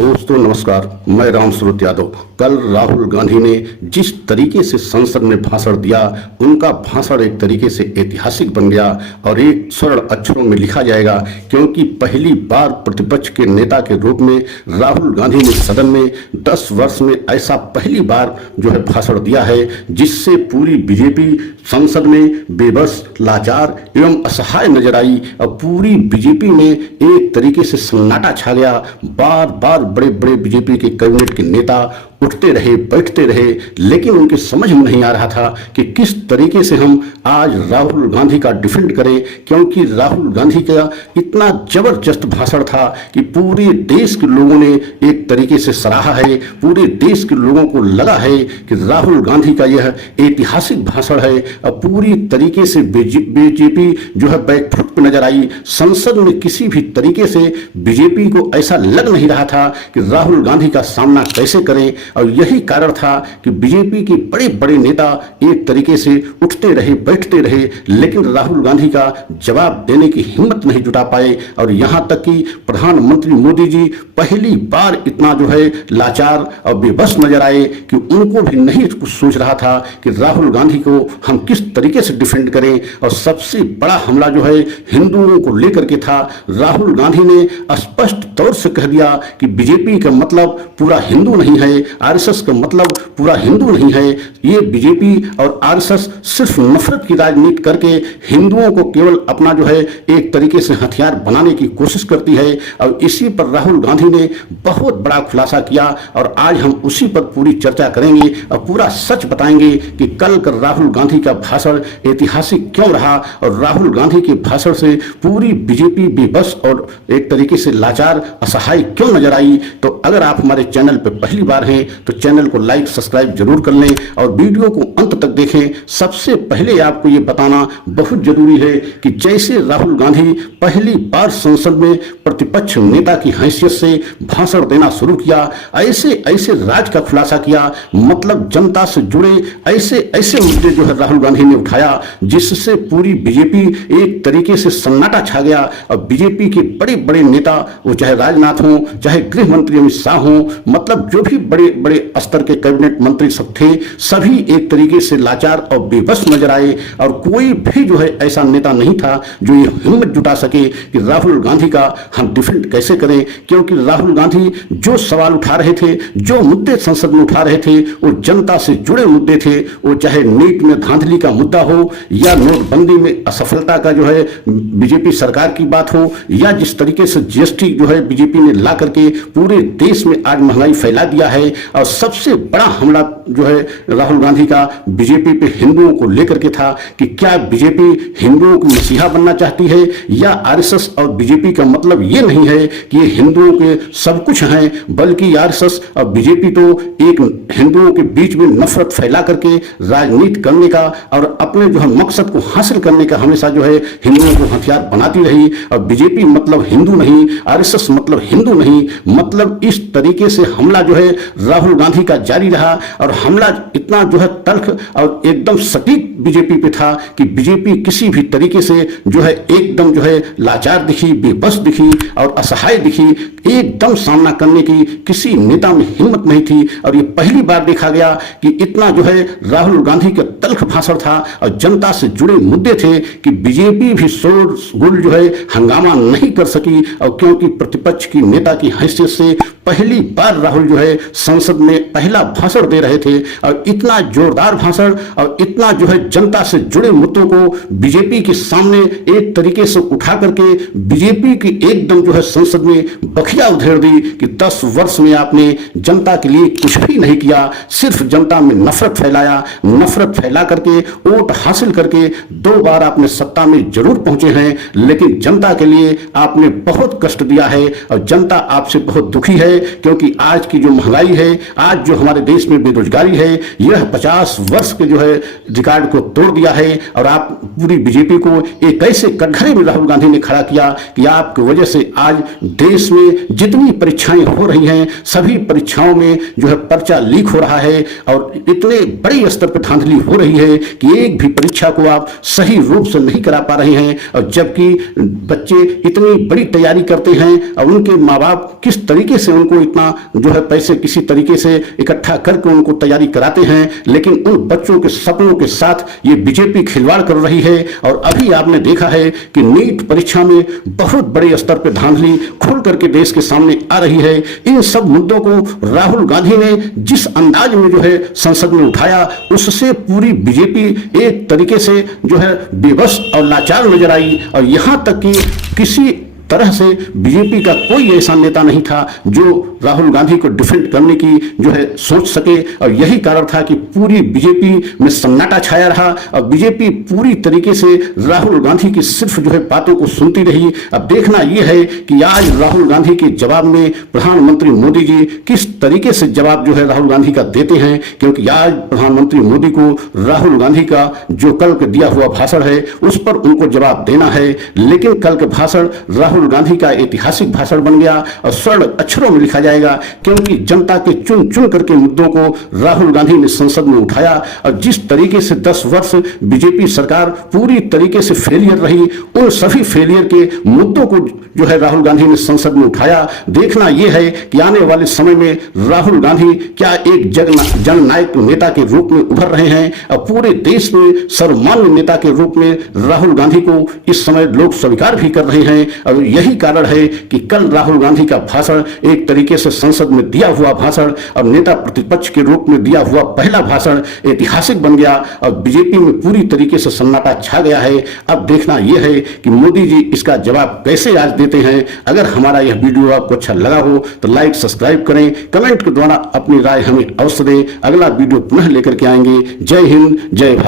दोस्तों नमस्कार, मैं राम सूरत यादव। कल राहुल गांधी ने जिस तरीके से संसद में भाषण दिया, उनका भाषण एक तरीके से ऐतिहासिक बन गया और एक स्वर्ण अक्षरों में लिखा जाएगा, क्योंकि पहली बार प्रतिपक्ष के नेता के रूप में राहुल गांधी ने सदन में 10 वर्ष में ऐसा पहली बार भाषण दिया है, जिससे पूरी बीजेपी संसद में बेबस, लाचार एवं असहाय नजर आई और पूरी बीजेपी में एक तरीके से सन्नाटा छा गया। बार बार बड़े बड़े बीजेपी के कैबिनेट के नेता उठते रहे, बैठते रहे, लेकिन उनके समझ में नहीं आ रहा था कि किस तरीके से हम आज राहुल गांधी का डिफेंड करें, क्योंकि राहुल गांधी का इतना जबरदस्त भाषण था कि पूरे देश के लोगों ने एक तरीके से सराहा है। पूरे देश के लोगों को लगा है कि राहुल गांधी का यह ऐतिहासिक भाषण है और पूरी तरीके से बीजेपी बैकफुट पर नजर आई। संसद में किसी भी तरीके से बीजेपी को ऐसा लग नहीं रहा था कि राहुल गांधी का सामना कैसे करें, और यही कारण था कि बीजेपी के बड़े बड़े नेता एक तरीके से उठते रहे, बैठते रहे, लेकिन राहुल गांधी का जवाब देने की हिम्मत नहीं जुटा पाए। और यहां तक कि प्रधानमंत्री मोदी जी पहली बार इतना लाचार और बेबस नजर आए कि उनको भी नहीं कुछ सोच रहा था कि राहुल गांधी को हम किस तरीके से डिफेंड करें। और सबसे बड़ा हमला हिंदुओं को लेकर के था। राहुल गांधी ने स्पष्ट तौर से कह दिया कि बीजेपी का मतलब पूरा हिंदू नहीं है, आरएसएस का मतलब पूरा हिंदू नहीं है। ये बीजेपी और आरएसएस सिर्फ नफरत की राजनीति करके हिंदुओं को केवल अपना एक तरीके से हथियार बनाने की कोशिश करती है। और इसी पर राहुल गांधी ने बहुत बड़ा खुलासा किया और आज हम उसी पर पूरी चर्चा करेंगे और पूरा सच बताएंगे कि कल का राहुल गांधी का भाषण ऐतिहासिक क्यों रहा और राहुल गांधी के भाषण से पूरी बीजेपी बेबस और एक तरीके से लाचार, असहाय क्यों नजर आई। तो अगर आप हमारे चैनल पर पहली बार हैं तो चैनल को लाइक, सब्सक्राइब जरूर कर लें और वीडियो को अंत तक देखें। सबसे पहले आपको ये बताना बहुत जरूरी है कि जैसे राहुल गांधी पहली बार संसद में प्रतिपक्ष नेता की हैसियत से भाषण देना शुरू किया, ऐसे ऐसे राज का खुलासा किया, मतलब जनता से जुड़े ऐसे ऐसे मुद्दे राहुल गांधी ने उठाया, जिससे पूरी बीजेपी एक तरीके से सन्नाटा छा गया। और बीजेपी के बड़े बड़े नेता, वो चाहे राजनाथ हो, चाहे गृह मंत्री अमित शाह हो, मतलब जो भी बड़े बड़े स्तर के कैबिनेट मंत्री सब थे, सभी एक तरीके से लाचार और बेबस नजर आए। और कोई भी ऐसा नेता नहीं था जो ये हिम्मत जुटा सके कि राहुल गांधी का हम डिफेंड कैसे करें, क्योंकि राहुल गांधी जो सवाल उठा रहे थे, जो मुद्दे संसद में उठा रहे थे, वो जनता से जुड़े मुद्दे थे। वो चाहे नीट में धांधली का मुद्दा हो, या नोटबंदी में असफलता का बीजेपी सरकार की बात हो, या जिस तरीके से जीएसटी बीजेपी ने ला करके पूरे देश में आज महंगाई फैला दिया है। और सबसे बड़ा हमला राहुल गांधी का बीजेपी पे हिंदुओं को लेकर के था कि क्या बीजेपी हिंदुओं को मसीहा बनना चाहती है, या आरएसएस और बीजेपी का मतलब ये नहीं है कि ये हिंदुओं के सब कुछ हैं, बल्कि आरएसएस और बीजेपी तो एक हिंदुओं के बीच में नफरत फैला करके राजनीति करने का और अपने मकसद को हासिल करने का हमेशा हिंदुओं को हथियार बनाती रही। और बीजेपी मतलब हिंदू नहीं, आरएसएस मतलब हिंदू नहीं, मतलब इस तरीके से हमला राहुल गांधी का जारी रहा। और हमला इतना तल्ख और एकदम सटीक बीजेपी पे था कि बीजेपी किसी भी तरीके से एकदम लाचार दिखी, बेबस दिखी और असहाय दिखी। एकदम सामना करने की किसी नेता में हिम्मत नहीं थी। और ये पहली बार देखा गया कि इतना राहुल गांधी का तल्ख भाषण था और जनता से जुड़े मुद्दे थे कि बीजेपी भी शोरगुल हंगामा नहीं कर सकी। और क्योंकि प्रतिपक्ष की नेता की हैसियत से पहली बार राहुल संसद में पहला भाषण दे रहे थे, और इतना जोरदार भाषण और इतना जनता से जुड़े मुद्दों को बीजेपी के सामने एक तरीके से उठा करके बीजेपी की एकदम संसद में बखिया उधेड़ दी कि 10 वर्ष में आपने जनता के लिए कुछ भी नहीं किया, सिर्फ जनता में नफरत फैलाया। नफरत फैला करके वोट हासिल करके 2 बार आपने सत्ता में जरूर पहुंचे हैं, लेकिन जनता के लिए आपने बहुत कष्ट दिया है और जनता आपसे बहुत दुखी है। क्योंकि आज की जो महंगाई है, आज जो हमारे देश में बेरोजगारी है, यह 50 वर्ष के रिकॉर्ड को तोड़ दिया है। और आप पूरी बीजेपी को एक ऐसे कटघरे में राहुल गांधी ने खड़ा किया कि आपकी वजह से आज देश में जितनी परीक्षाएं हो रही हैं, सभी परीक्षाओं में पर्चा लीक हो रहा है और इतने बड़े स्तर पर धांधली हो रही है कि एक भी परीक्षा को आप सही रूप से नहीं करा पा रहे हैं। और जबकि बच्चे इतनी बड़ी तैयारी करते हैं और उनके माँ बाप किस तरीके से उनको उनको इतना जो है पैसे किसी तरीके से इकट्ठा करके उनको तैयारी कराते हैं, लेकिन उन बच्चों के सपनों के साथ ये बीजेपी खिलवाड़ कर रही है। और अभी आपने देखा है कि नीट परीक्षा में बहुत बड़े स्तर पर धांधली खुल करके देश के सामने आ रही है। इन सब मुद्दों को राहुल गांधी ने जिस अंदाज में जो है संसद में उठाया, उससे पूरी बीजेपी एक तरीके से जो है बेबस और लाचार नजर आई। और यहां तक कि किसी तरह से बीजेपी का कोई ऐसा नेता नहीं था जो राहुल गांधी को डिफेंड करने की जो है सोच सके। और यही कारण था कि पूरी बीजेपी में सन्नाटा छाया रहा और बीजेपी पूरी तरीके से राहुल गांधी की सिर्फ जो है बातों को सुनती रही। अब देखना यह है कि आज राहुल गांधी के जवाब में प्रधानमंत्री मोदी जी किस तरीके से जवाब जो है राहुल गांधी का देते हैं, क्योंकि आज प्रधानमंत्री मोदी को राहुल गांधी का जो कल का दिया हुआ भाषण है उस पर उनको जवाब देना है। लेकिन कल का भाषण राहुल गांधी का ऐतिहासिक भाषण बन गया और स्वर्ण अक्षरों में लिखा जाएगा, क्योंकि जनता के चुन चुन करके मुद्दों को राहुल गांधी ने संसद में उठाया। और जिस तरीके से 10 वर्ष बीजेपी सरकार पूरी तरीके से फेलियर रही, उन सभी फेलियर के मुद्दों को जो है राहुल गांधी ने संसद में उठाया। देखना यह है कि आने वाले समय में राहुल गांधी क्या एक जननायक नेता के रूप में उभर रहे हैं और पूरे देश में सर्वमान्य नेता के रूप में राहुल गांधी को इस समय लोग स्वीकार भी कर रहे हैं। और यही कारण है कि कल राहुल गांधी का भाषण एक तरीके से संसद में दिया हुआ भाषण और नेता प्रतिपक्ष के रूप में दिया हुआ पहला भाषण ऐतिहासिक बन गया और बीजेपी में पूरी तरीके से सन्नाटा छा गया है। अब देखना यह है कि मोदी जी इसका जवाब कैसे आज देते हैं। अगर हमारा यह वीडियो आपको अच्छा लगा हो तो लाइक सब्सक्राइब करें, कमेंट के द्वारा अपनी राय हमें अवश्य दें। अगला वीडियो पुनः लेकर के आएंगे। जय हिंद, जय भारत।